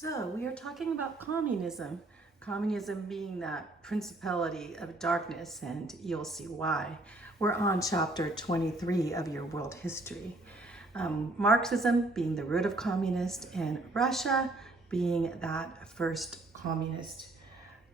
So we are talking about communism. Communism being that principality of darkness, and you'll see why. We're on chapter 23 of your world history. Marxism being the root of communist, and Russia being that first communist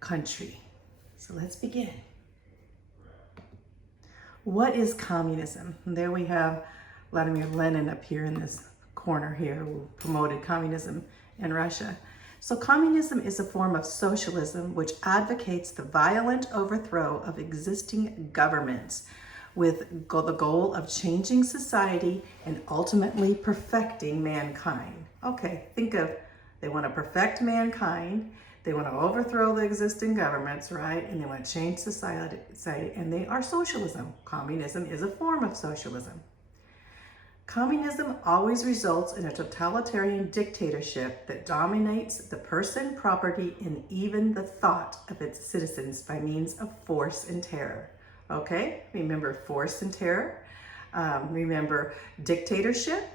country. So let's begin. What is communism? And there we have Vladimir Lenin up here in this corner here, who promoted communism in Russia. So communism is a form of socialism which advocates the violent overthrow of existing governments with the goal of changing society and ultimately perfecting mankind. Okay, think of, they want to perfect mankind, they want to overthrow the existing governments, right? And they want to change society, and they are socialism. Communism is a form of socialism. Communism always results in a totalitarian dictatorship that dominates the person, property, and even the thought of its citizens by means of force and terror. Okay, remember force and terror. Remember dictatorship,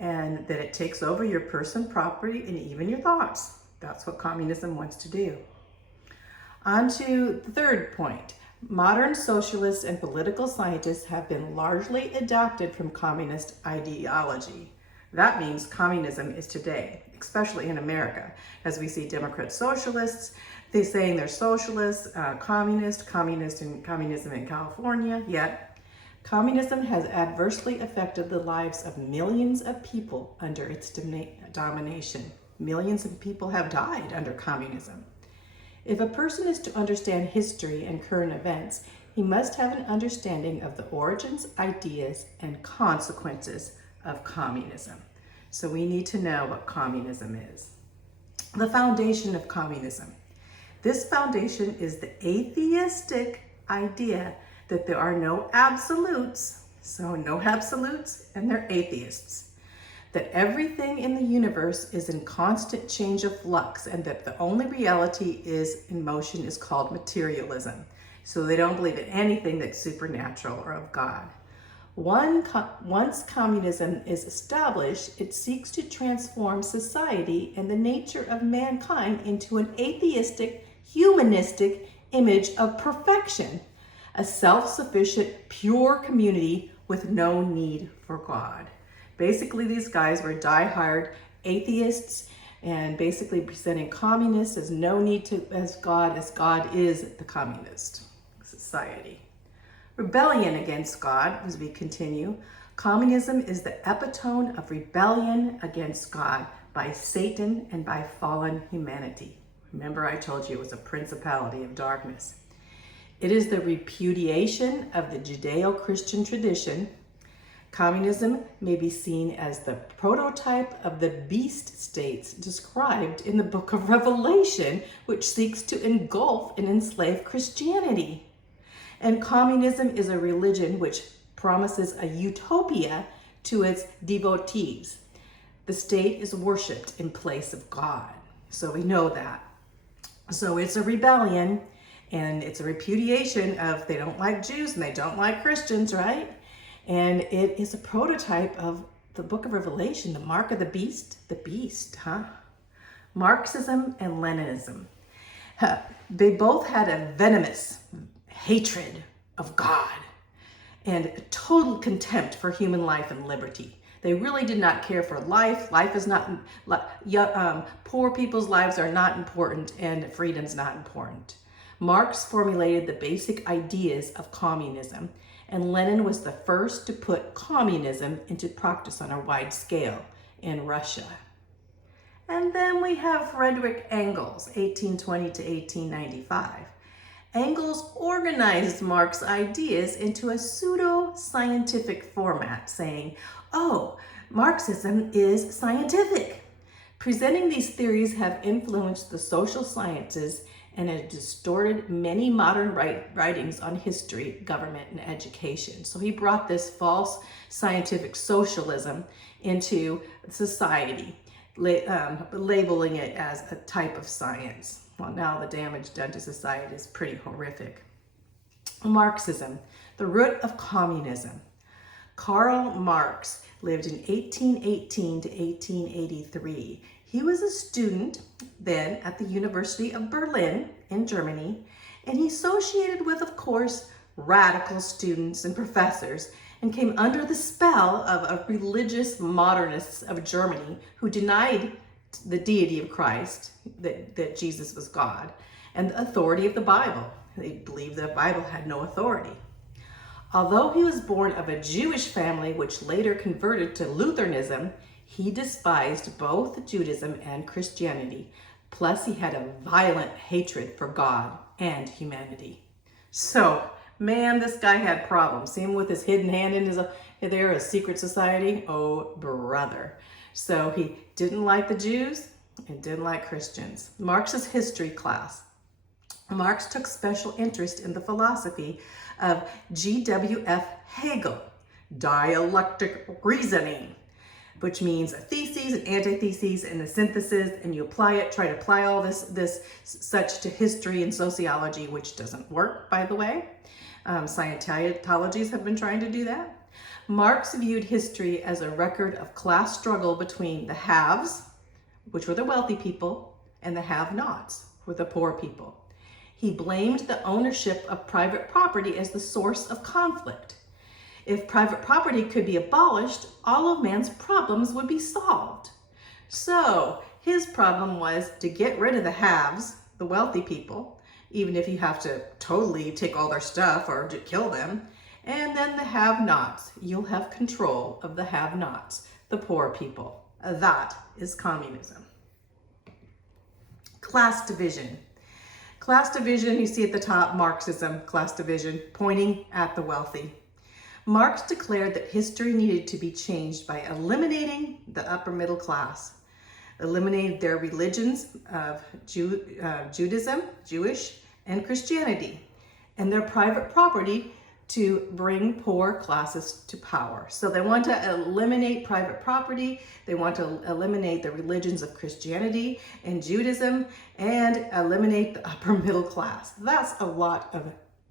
and that it takes over your person, property, and even your thoughts. That's what communism wants to do. On to the third point. Modern socialists and political scientists have been largely adapted from communist ideology. That means communism is today, especially in America, as we see Democrat socialists, they're saying they're socialists, communism in California, yet communism has adversely affected the lives of millions of people under its domination. Millions of people have died under communism. If a person is to understand history and current events, he must have an understanding of the origins, ideas, and consequences of communism. So we need to know what communism is. The foundation of communism. This foundation is the atheistic idea that there are no absolutes, so no absolutes, and they're atheists. That everything in the universe is in constant change of flux, and that the only reality is in motion is called materialism. So they don't believe in anything that's supernatural or of God. Once communism is established, it seeks to transform society and the nature of mankind into an atheistic, humanistic image of perfection, a self-sufficient, pure community with no need for God. Basically, these guys were die-hard atheists and basically presenting communists as no need to as God is the communist society. Rebellion against God, as we continue. Communism is the epitome of rebellion against God by Satan and by fallen humanity. Remember, I told you it was a principality of darkness. It is the repudiation of the Judeo-Christian tradition. Communism may be seen as the prototype of the beast states described in the book of Revelation, which seeks to engulf and enslave Christianity. And communism is a religion which promises a utopia to its devotees. The state is worshipped in place of God. So we know that. So it's a rebellion, and it's a repudiation of, they don't like Jews and they don't like Christians, right? And it is a prototype of the book of Revelation, the mark of the beast, Marxism and Leninism. They both had a venomous hatred of God and a total contempt for human life and liberty. They really did not care for life. Life is not, poor people's lives are not important, and freedom's not important. Marx formulated the basic ideas of communism, and Lenin was the first to put communism into practice on a wide scale in Russia. And then we have Friedrich Engels, 1820 to 1895. Engels organized Marx's ideas into a pseudo-scientific format, saying, oh, Marxism is scientific. Presenting these theories have influenced the social sciences and has distorted many modern writings on history, government, and education. So he brought this false scientific socialism into society, labeling it as a type of science. Well, now the damage done to society is pretty horrific. Marxism, the root of communism. Karl Marx lived in 1818 to 1883. He was a student then at the University of Berlin in Germany, and he associated with, of course, radical students and professors, and came under the spell of religious modernists of Germany who denied the deity of Christ, that Jesus was God, and the authority of the Bible. They believed the Bible had no authority. Although he was born of a Jewish family which later converted to Lutheranism, he despised both Judaism and Christianity. Plus, he had a violent hatred for God and humanity. So, man, this guy had problems. See him with his hidden hand in his secret society? Oh, brother. So he didn't like the Jews and didn't like Christians. Marx's history class. Marx took special interest in the philosophy of G.W.F. Hegel, dialectic reasoning, which means a thesis and antithesis and a synthesis, and you apply it, try to apply all this such to history and sociology, which doesn't work, by the way. Scientologies have been trying to do that. Marx viewed history as a record of class struggle between the haves, which were the wealthy people, and the have-nots, who were the poor people. He blamed the ownership of private property as the source of conflict. If private property could be abolished, all of man's problems would be solved. So his problem was to get rid of the haves, the wealthy people, even if you have to totally take all their stuff or to kill them. And then the have-nots. You'll have control of the have-nots, the poor people. That is communism. Class division. Class division, you see at the top, Marxism, class division, pointing at the wealthy. Marx declared that history needed to be changed by eliminating the upper middle class, eliminated their religions of Judaism, Jewish, and Christianity, and their private property to bring poor classes to power. So they want to eliminate private property, they want to eliminate the religions of Christianity and Judaism, and eliminate the upper middle class. That's a lot of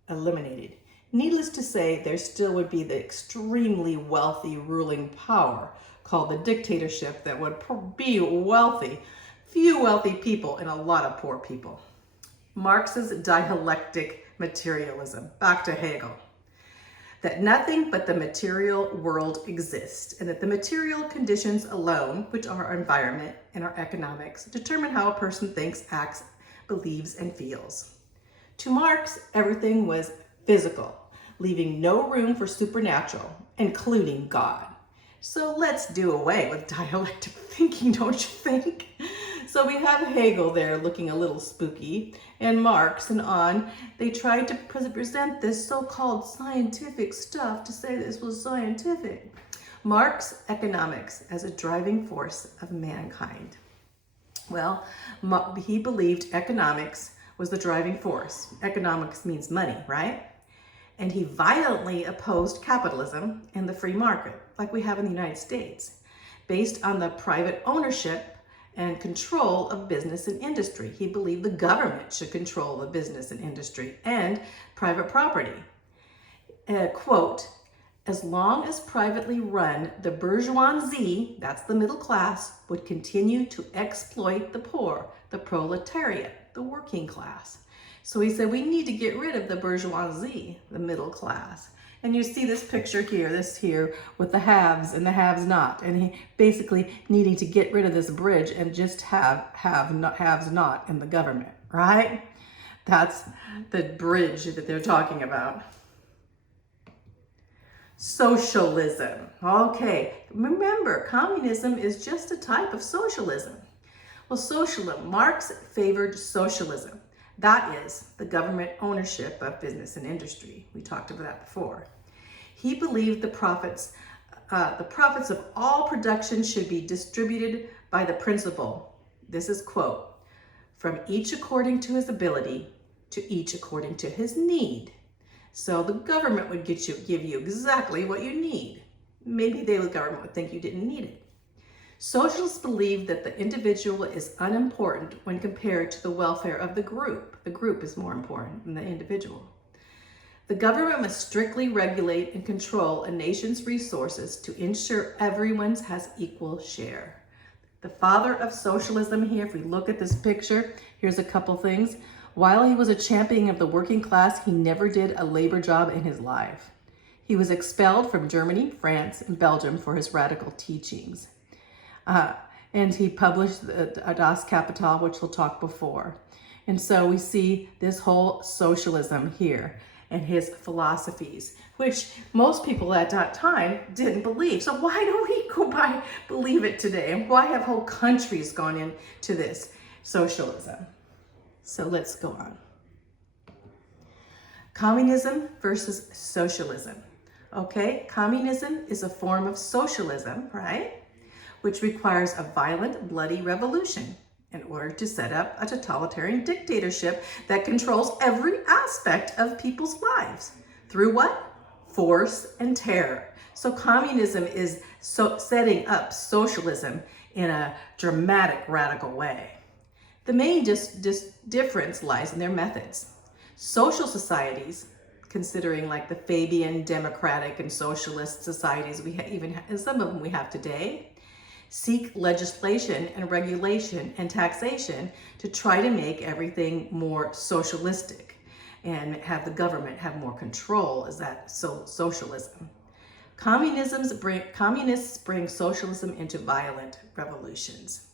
eliminated. Needless to say, there still would be the extremely wealthy ruling power called the dictatorship that would be wealthy, few wealthy people and a lot of poor people. Marx's dialectic materialism, back to Hegel, that nothing but the material world exists, and that the material conditions alone, which are our environment and our economics, determine how a person thinks, acts, believes, and feels. To Marx, everything was physical, leaving no room for supernatural, including God. So let's do away with dialectic thinking, don't you think? So we have Hegel there looking a little spooky, and Marx and on. They tried to present this so-called scientific stuff to say this was scientific. Marx economics as a driving force of mankind. Well, he believed economics was the driving force. Economics means money, right? And he violently opposed capitalism and the free market, like we have in the United States, based on the private ownership and control of business and industry. He believed the government should control the business and industry and private property. Quote, as long as privately run, the bourgeoisie, that's the middle class, would continue to exploit the poor, the proletariat, the working class. So he said, we need to get rid of the bourgeoisie, the middle class. And you see this picture here, this here, with the haves and the haves not. And he basically needing to get rid of this bridge and just haves not in the government, right? That's the bridge that they're talking about. Socialism. Okay, remember, communism is just a type of socialism. Well, socialism, Marx favored socialism. That is the government ownership of business and industry. We talked about that before. He believed the profits of all production should be distributed by the principle. This is quote, from each according to his ability, to each according to his need. So the government would give you exactly what you need. Maybe the government would think you didn't need it. Socialists believe that the individual is unimportant when compared to the welfare of the group. The group is more important than the individual. The government must strictly regulate and control a nation's resources to ensure everyone has equal share. The father of socialism here, if we look at this picture, here's a couple things. While he was a champion of the working class, he never did a labor job in his life. He was expelled from Germany, France, and Belgium for his radical teachings. And he published Das Kapital, which we'll talk before. And so we see this whole socialism here and his philosophies, which most people at that time didn't believe. So why don't we believe it today? And why have whole countries gone into this socialism? So let's go on. Communism versus socialism. Okay, communism is a form of socialism, right? Which requires a violent, bloody revolution in order to set up a totalitarian dictatorship that controls every aspect of people's lives. Through what? Force and terror. So communism is setting up socialism in a dramatic, radical way. The main difference lies in their methods. Social societies, considering like the Fabian democratic and socialist societies and some of them we have today, seek legislation and regulation and taxation to try to make everything more socialistic and have the government have more control. Is that socialism? Communists bring socialism into violent revolutions.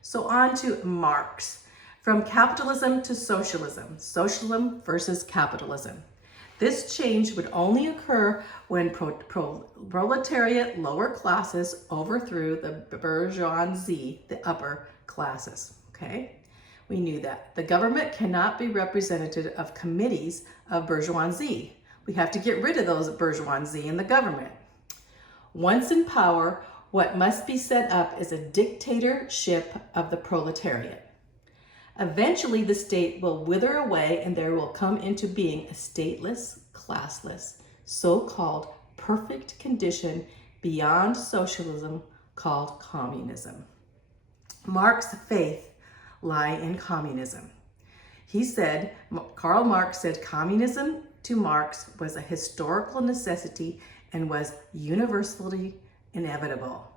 So on to Marx. From capitalism to socialism, socialism versus capitalism. This change would only occur when proletariat lower classes overthrew the bourgeoisie, the upper classes, okay? We knew that. The government cannot be representative of committees of bourgeoisie. We have to get rid of those bourgeoisie in the government. Once in power, what must be set up is a dictatorship of the proletariat. Eventually, the state will wither away and there will come into being a stateless, classless, so-called perfect condition beyond socialism called communism. Marx's faith lie in communism. He said, Karl Marx said, communism to Marx was a historical necessity and was universally inevitable.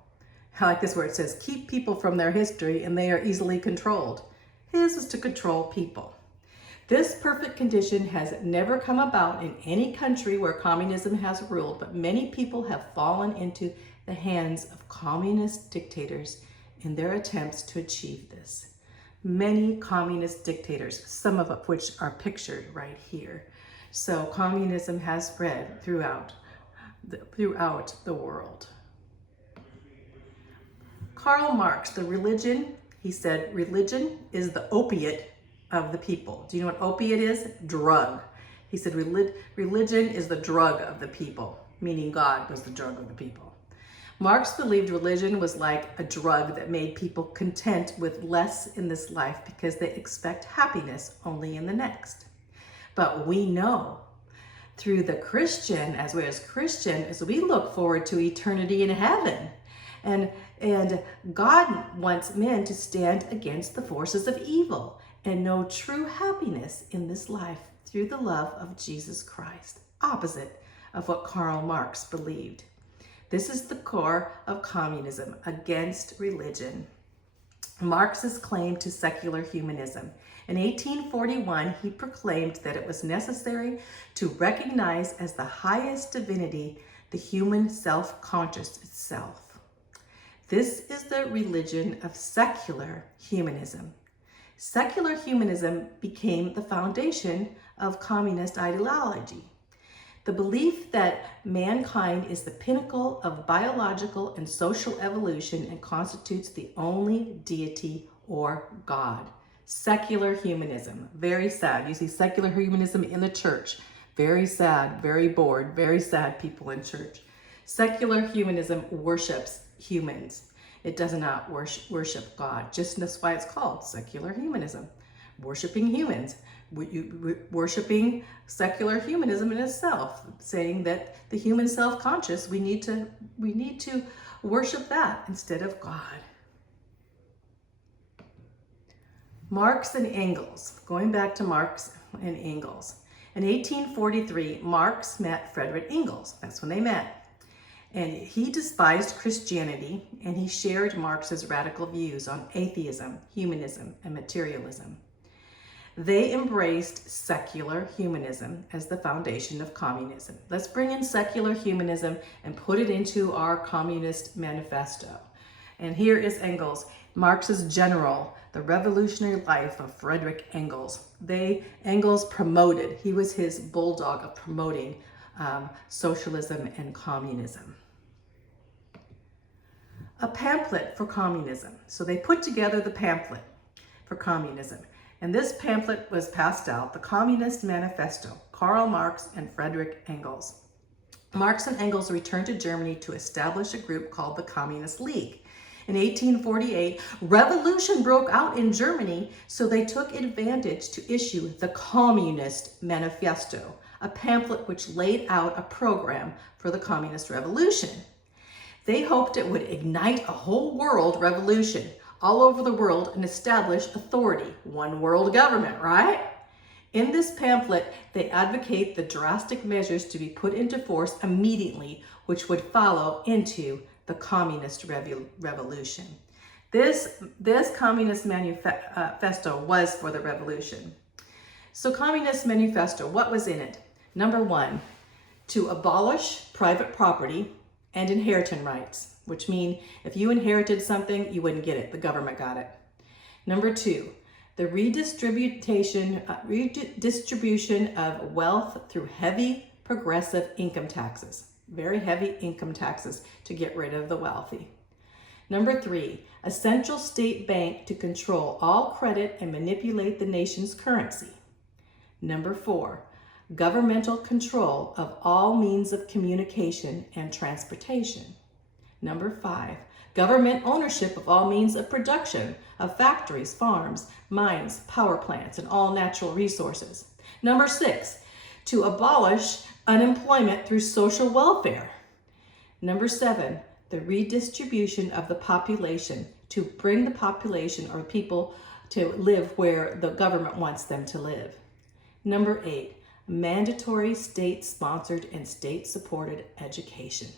I like this where it says, keep people from their history and they are easily controlled. His is to control people. This perfect condition has never come about in any country where communism has ruled, but many people have fallen into the hands of communist dictators in their attempts to achieve this. Many communist dictators, some of which are pictured right here. So communism has spread throughout the world. Karl Marx, the religion, he said, religion is the opiate of the people. Do you know what opiate is? Drug. He said religion is the drug of the people, meaning God was the drug of the people. Marx believed religion was like a drug that made people content with less in this life because they expect happiness only in the next. But we know through the Christian, as we look forward to eternity in heaven. And God wants men to stand against the forces of evil and know true happiness in this life through the love of Jesus Christ, opposite of what Karl Marx believed. This is the core of communism, against religion. Marx's claim to secular humanism. In 1841, he proclaimed that it was necessary to recognize as the highest divinity the human self-conscious itself. This is the religion of secular humanism. Secular humanism became the foundation of communist ideology. The belief that mankind is the pinnacle of biological and social evolution and constitutes the only deity or God. Secular humanism, very sad. You see secular humanism in the church. Very sad, very bored, very sad people in church. Secular humanism worships humans. It does not worship God. Just that's why it's called secular humanism. Worshiping humans. Worshiping secular humanism in itself, saying that the human self-conscious, we need to worship that instead of God. Marx and Engels, going back to Marx and Engels. In 1843, Marx met Friedrich Engels. That's when they met. And he despised Christianity, and he shared Marx's radical views on atheism, humanism, and materialism. They embraced secular humanism as the foundation of communism. Let's bring in secular humanism and put it into our communist manifesto. And here is Engels, Marx's general, the revolutionary life of Friedrich Engels. Engels promoted, he was his bulldog of promoting socialism and communism. A pamphlet for communism. So they put together the pamphlet for communism. And this pamphlet was passed out, the Communist Manifesto, Karl Marx and Friedrich Engels. Marx and Engels returned to Germany to establish a group called the Communist League. In 1848, revolution broke out in Germany, so they took advantage to issue the Communist Manifesto, a pamphlet which laid out a program for the communist revolution. They hoped it would ignite a whole world revolution all over the world and establish authority, one world government, right? In this pamphlet, they advocate the drastic measures to be put into force immediately, which would follow into the communist revolution. This Communist Manifesto was for the revolution. So Communist Manifesto, what was in it? Number 1, to abolish private property and inheritance rights, which mean if you inherited something, you wouldn't get it. The government got it. Number 2, the redistribution of wealth through heavy progressive income taxes. Very heavy income taxes to get rid of the wealthy. Number 3, a central state bank to control all credit and manipulate the nation's currency. Number 4, governmental control of all means of communication and transportation. Number 5, government ownership of all means of production of factories, farms, mines, power plants, and all natural resources. Number 6, to abolish unemployment through social welfare. Number 7, the redistribution of the population to bring the population or people to live where the government wants them to live. Number 8, mandatory state-sponsored and state-supported education.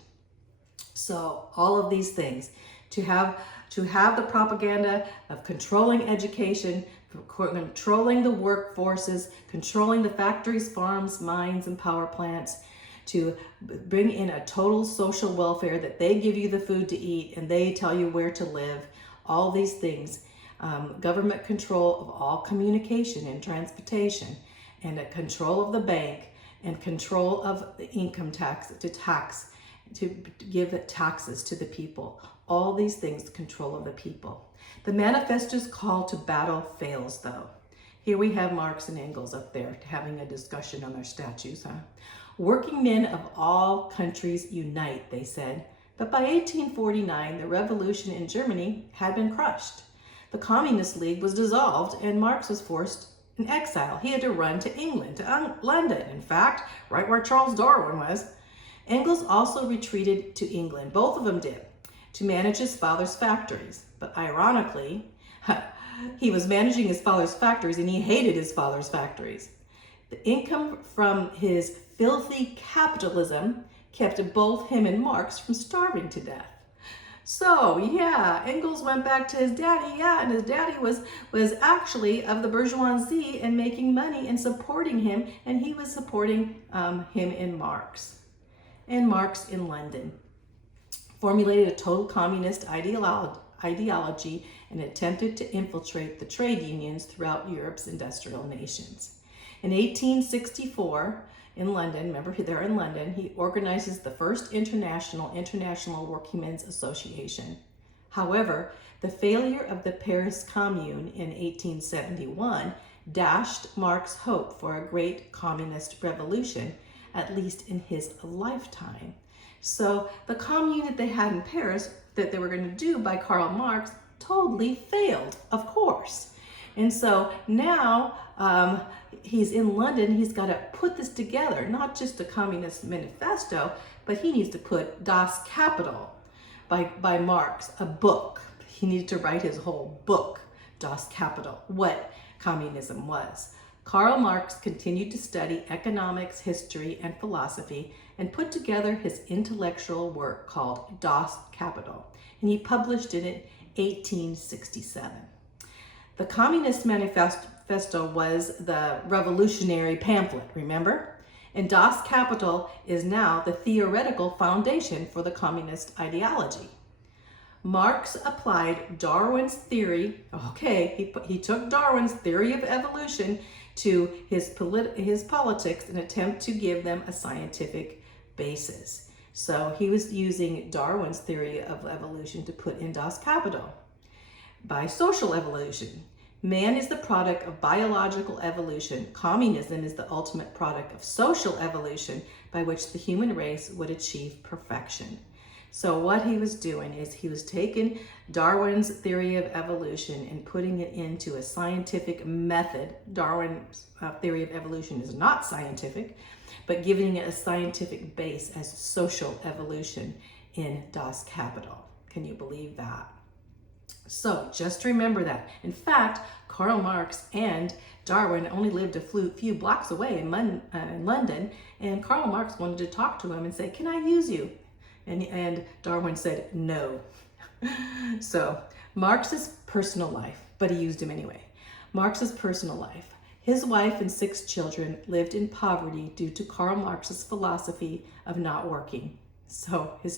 So all of these things, to have the propaganda of controlling education, controlling the workforces, controlling the factories, farms, mines, and power plants, to bring in a total social welfare that they give you the food to eat and they tell you where to live, all these things, government control of all communication and transportation, and a control of the bank, and control of the income tax, to give taxes to the people. All these things, control of the people. The manifesto's call to battle fails, though. Here we have Marx and Engels up there having a discussion on their statues, Working men of all countries unite, they said. But by 1849, the revolution in Germany had been crushed. The Communist League was dissolved and Marx was forced in exile. He had to run to England, to London, in fact, right where Charles Darwin was. Engels also retreated to England, both of them did, to manage his father's factories. But ironically, he was managing his father's factories and he hated his father's factories. The income from his filthy capitalism kept both him and Marx from starving to death. So yeah, Engels went back to his daddy, and his daddy was actually of the bourgeoisie and making money and supporting him, and he was supporting him in Marx. And Marx in London formulated a total communist ideology and attempted to infiltrate the trade unions throughout Europe's industrial nations. In 1864, in London, remember they're in London, he organizes the first international Workingmen's Association. However, the failure of the Paris Commune in 1871 dashed Marx's hope for a great communist revolution, at least in his lifetime. So the commune that they had in Paris that they were going to do by Karl Marx totally failed, of course. And so now he's in London, he's got to put this together, not just a communist manifesto, but he needs to put Das Kapital by Marx, a book. He needed to write his whole book, Das Kapital, what communism was. Karl Marx continued to study economics, history, and philosophy and put together his intellectual work called Das Kapital, and he published it in 1867. The Communist Manifesto was the revolutionary pamphlet, remember? And Das Kapital is now the theoretical foundation for the communist ideology. Marx applied Darwin's theory, he took Darwin's theory of evolution to his politics in an attempt to give them a scientific basis. So he was using Darwin's theory of evolution to put in Das Kapital. By social evolution, man is the product of biological evolution. Communism is the ultimate product of social evolution by which the human race would achieve perfection. So what he was doing is he was taking Darwin's theory of evolution and putting it into a scientific method. Darwin's theory of evolution is not scientific, but giving it a scientific base as social evolution in Das Kapital. Can you believe that? So just remember that. In fact, Karl Marx and Darwin only lived a few blocks away in London, and Karl Marx wanted to talk to him and say, "Can I use you?" And Darwin said no. So Marx's personal life, but he used him anyway. Marx's personal life. His wife and 6 children lived in poverty due to Karl Marx's philosophy of not working. So his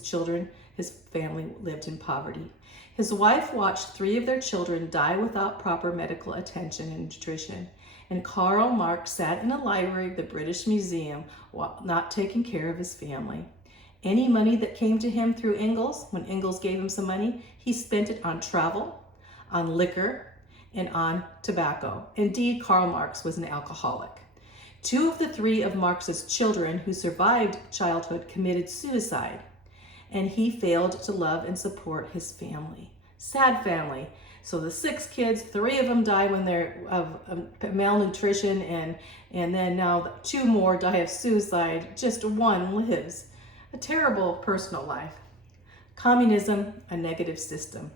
family lived in poverty. His wife watched 3 of their children die without proper medical attention and nutrition. And Karl Marx sat in a library of the British Museum while not taking care of his family. Any money that came to him through Engels, when Engels gave him some money, he spent it on travel, on liquor, and on tobacco. Indeed, Karl Marx was an alcoholic. 2 of the 3 of Marx's children who survived childhood committed suicide, and he failed to love and support his family. Sad family. So the 6 kids, 3 of them die when they're of malnutrition, and then now 2 more die of suicide. Just 1 lives. A terrible personal life. Communism, a negative system.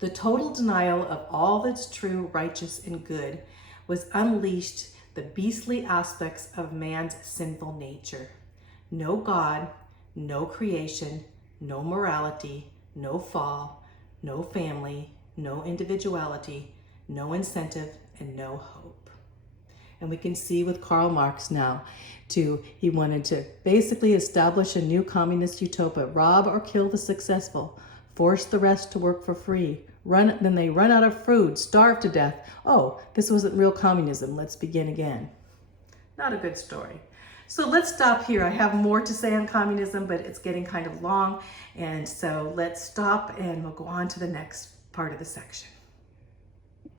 The total denial of all that's true, righteous, and good was unleashed the beastly aspects of man's sinful nature. No God, no creation, no morality, no fall, no family, no individuality, no incentive, and no hope. And we can see with Karl Marx now, he wanted to basically establish a new communist utopia, rob or kill the successful, force the rest to work for free, then they run out of food, starve to death. Oh, this wasn't real communism, let's begin again. Not a good story. So let's stop here. I have more to say on communism, but it's getting kind of long. And so let's stop and we'll go on to the next part of the section.